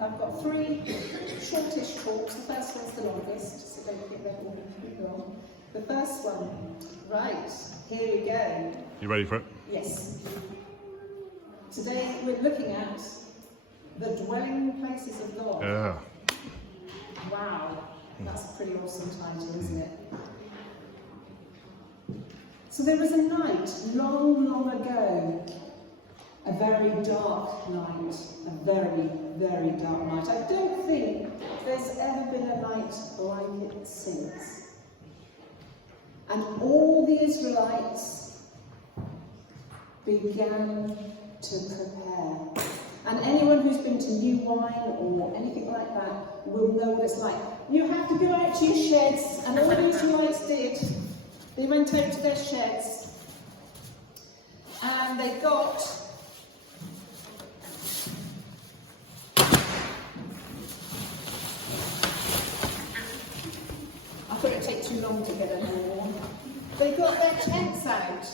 I've got 3 shortish talks. The first one's the longest, so don't think they're all too long. The first one, right, here we go. You ready for it? Yes. Today we're looking at the dwelling places of God. Yeah. Wow, that's a pretty awesome title, isn't it? So there was a night, long, long ago, a very dark night, a very, very dark night. I don't think there's ever been a night like it since. And all the Israelites began to prepare. And anyone who's been to New Wine or anything like that will know what it's like. You have to go out to your sheds, and all the Israelites did. They went out to their sheds, and they got I thought it'd take too long to get them all. They got their tents out.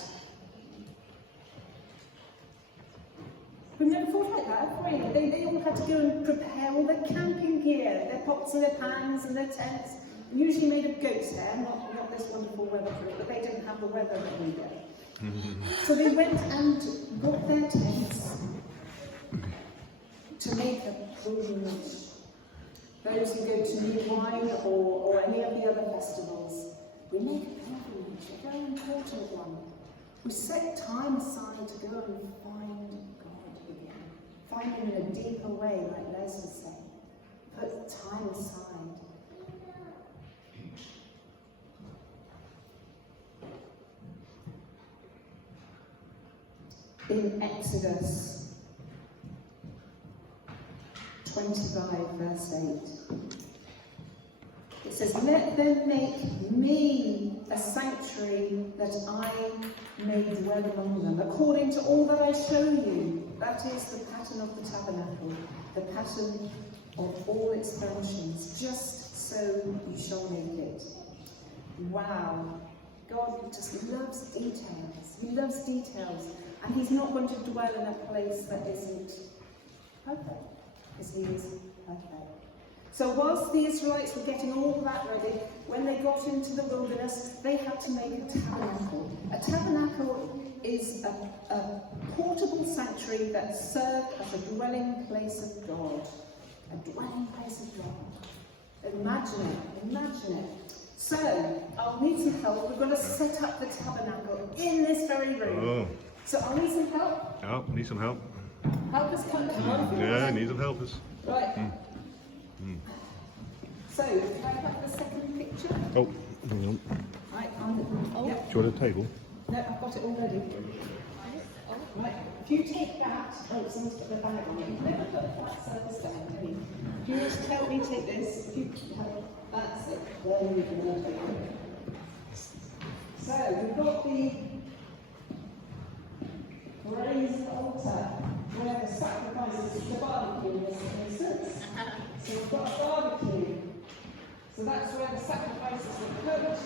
We've never thought like that, have we? They all had to go and prepare all their camping gear, their pots and their pans and their tents, usually made of goat's hair, not this wonderful weather for it, but they didn't have the weather that we get. So they went and bought their tents to make a pilgrimage. Those who go to New Wine or any of the other festivals, we make a pilgrimage, a very important one. We set time aside to go and find God again. Find Him in a deeper way, like Les was saying. Put time aside. In Exodus 25, verse 8, it says, "Let them make me a sanctuary that I may dwell among them, according to all that I show you." That is the pattern of the tabernacle, the pattern of all its functions, just so you shall make it. Wow, God just loves details. He loves details, and He's not going to dwell in a place that isn't perfect, because He is perfect. So whilst the Israelites were getting all that ready, when they got into the wilderness, they had to make a tabernacle. A tabernacle is a portable sanctuary that served as a dwelling place of God. A dwelling place of God. Imagine it, imagine it. So, I'll need some help. We're going to set up the tabernacle in this very room. Oh. So I'll need some help. Oh, need some help. Help us come down. Yeah, need some helpers. Right. So, can I have the second picture? Oh, hang on. Right, on. Yep. Do you want a table? No, I've got it already. Right, if you take that, someone's got their bag on it. You've never put a flat surface down, have you? If you just help me take this, if you that's it. There we go. So, we've got the raised altar where the sacrifices is the barbecue in this instance. So we've got a barbecue. So that's where the sacrifices are cooked.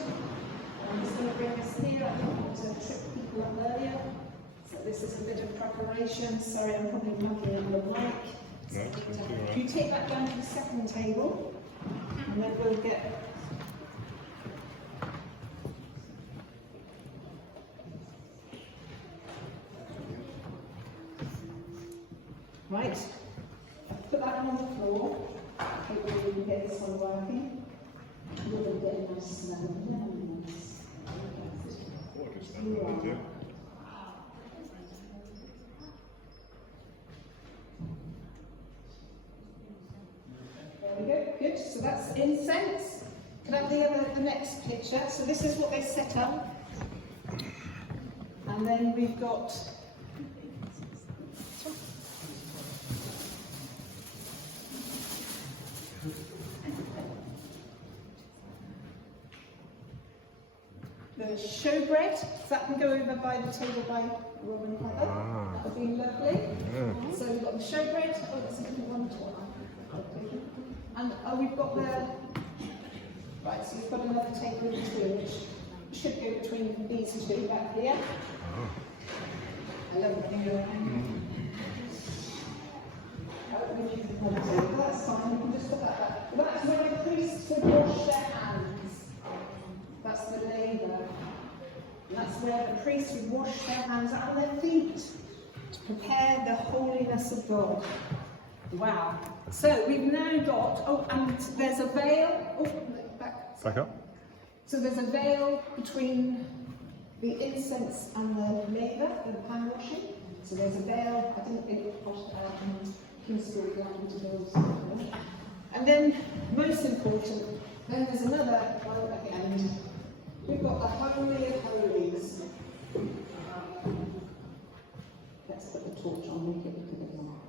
I'm just going to bring this here. I didn't want to trip people up earlier. So this is a bit of preparation. Sorry, I'm probably mucking on the mic. No, If you take that down to the second table, and then we'll get. Right, put that on the floor. Hopefully we can get this one working. You're going to get a nice smell. Nice. There we go, good. So that's incense. Can I have the next picture? So this is what they set up. And then we've got the showbread. That can go over by the table by Rob and Heather. That would be lovely. Yeah. So we've got the showbread. Oh, there's a different one too. And we've got the. Right, so we've got another table in between, which should go between these two back here. I love it. That's where the priests would wash their hands and their feet to prepare the holiness of God. Wow. So we've now got, oh, and there's a veil. Oh, Back up. so there's a veil between the incense and the laver, the pan washing. So there's a veil. I didn't think it was King's School allowed to build something. And then, most important, then there's another one at the end. We've got the Holy of Holies. Let's put the torch on, make it look a bit more.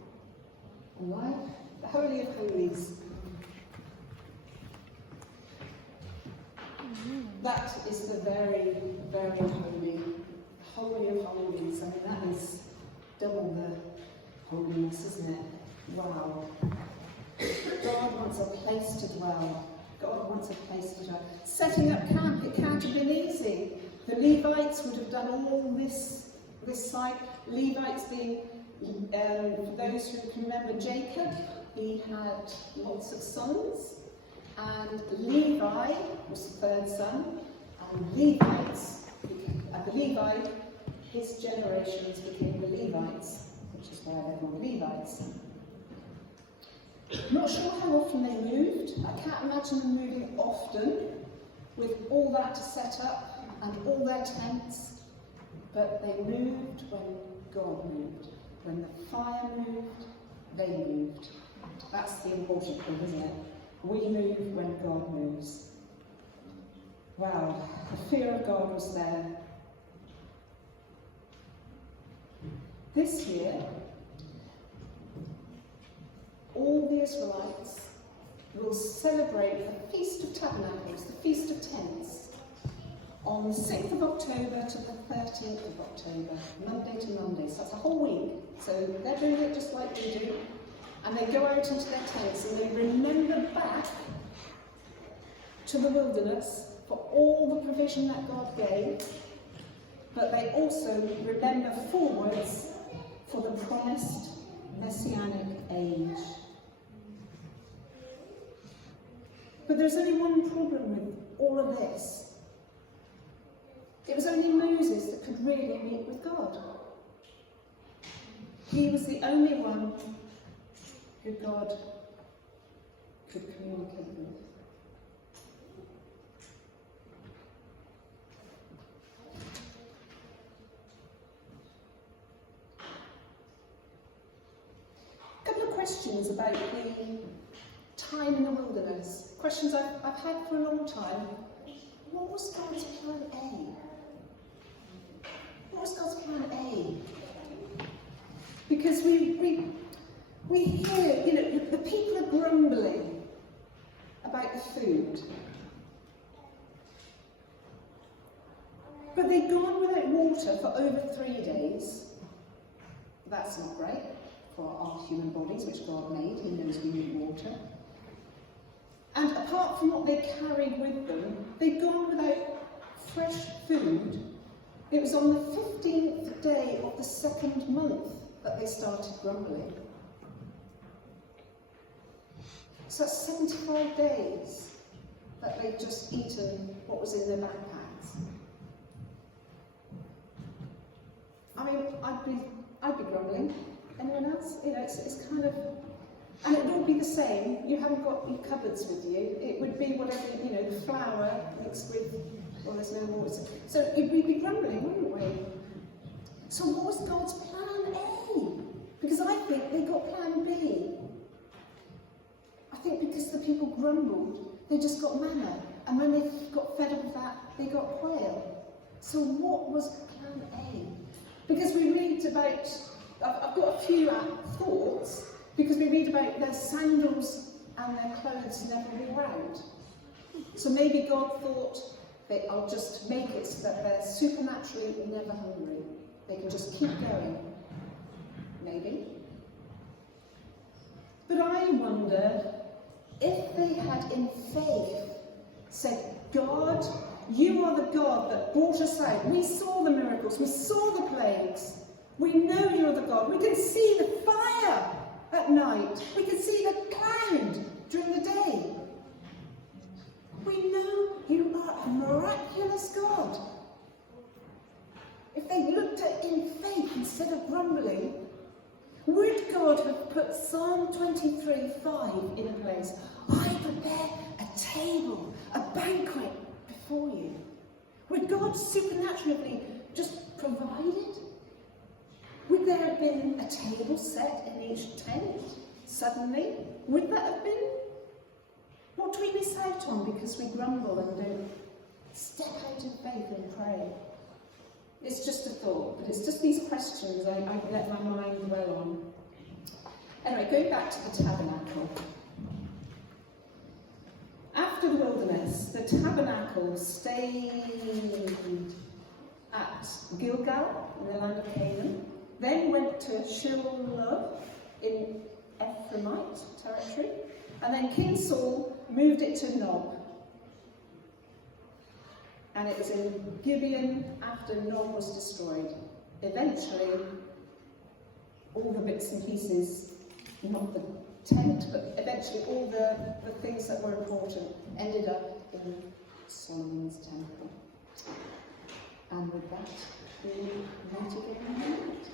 Alright? The Holy of Holies. That is the very, very Holy of Holies. I mean, that is double the holiness, isn't it? Wow. God wants a place to dwell. God wants a place to dwell. Setting up camp, it can't have been easy. The Levites would have done all this side. Levites being, for those who can remember Jacob, he had lots of sons. And Levi was the third son. And Levites, the Levi, his generations became the Levites, which is why they're called Levites. Not sure how often they moved. I can't imagine them moving often with all that to set up and all their tents. But they moved when God moved. When the fire moved, they moved. That's the important thing, isn't it? We move when God moves. Wow, the fear of God was there. This year, all the Israelites will celebrate the Feast of Tabernacles, the Feast of Tents, on the 6th of October to the 13th of October, Monday to Monday. So that's a whole week. So they're doing it just like we do. And they go out into their tents and they remember back to the wilderness for all the provision that God gave. But they also remember forwards for the promised Messianic age. But there's only one problem with all of this. It was only Moses that could really meet with God. He was the only one who God could communicate with. A couple of questions about the time in the wilderness. Questions I've had for a long time. What was God's plan A? What was God's plan A? Because we hear, you know, the people are grumbling about the food. But they've gone without water for over 3 days. That's not great for our human bodies, which God made. He knows we need water. And apart from what they carried with them, they'd gone without fresh food. It was on the 15th day of the 2nd month that they started grumbling. So that's 75 days that they'd just eaten what was in their backpacks. I mean, I'd be grumbling. Anyone else? You know, it's kind of, and it would all be the same. You haven't got your cupboards with you. It would be whatever, you know, the flour mixed with, well, there's no water. So we'd be grumbling, wouldn't we? So what was God's plan A? Because I think they got plan B. I think because the people grumbled, they just got manna. And when they got fed up with that, they got quail. So what was plan A? Because we read about, I've got a few thoughts, because we read about their sandals and their clothes never be round. So maybe God thought that I'll just make it so that they're supernaturally never hungry. They can just keep going. Maybe. But I wonder if they had in faith said, God, you are the God that brought us out. We saw the miracles, we saw the plagues. We know you're the God. We can see the fire at night. We can see the cloud during the day. We know you are a miraculous God. instead of grumbling, would God have put Psalm 23:5 in place? I prepare a table, a banquet before you. Would God supernaturally just provide it? Would there have been a table set in each tent suddenly? Would that have been? What do we miss out on because we grumble and don't step out in faith and pray? It's just a thought, but it's just these questions I let my mind dwell on. Anyway, going back to the tabernacle. After the wilderness, the tabernacle stayed at Gilgal in the land of Canaan, then went to Shiloh in Ephraimite territory, and then King Saul moved it to Nob. And it was in Gibeon after Nob was destroyed. Eventually, all the bits and pieces, not the tent, but eventually all the things that were important ended up in Solomon's temple. And with that, we meet again in a minute.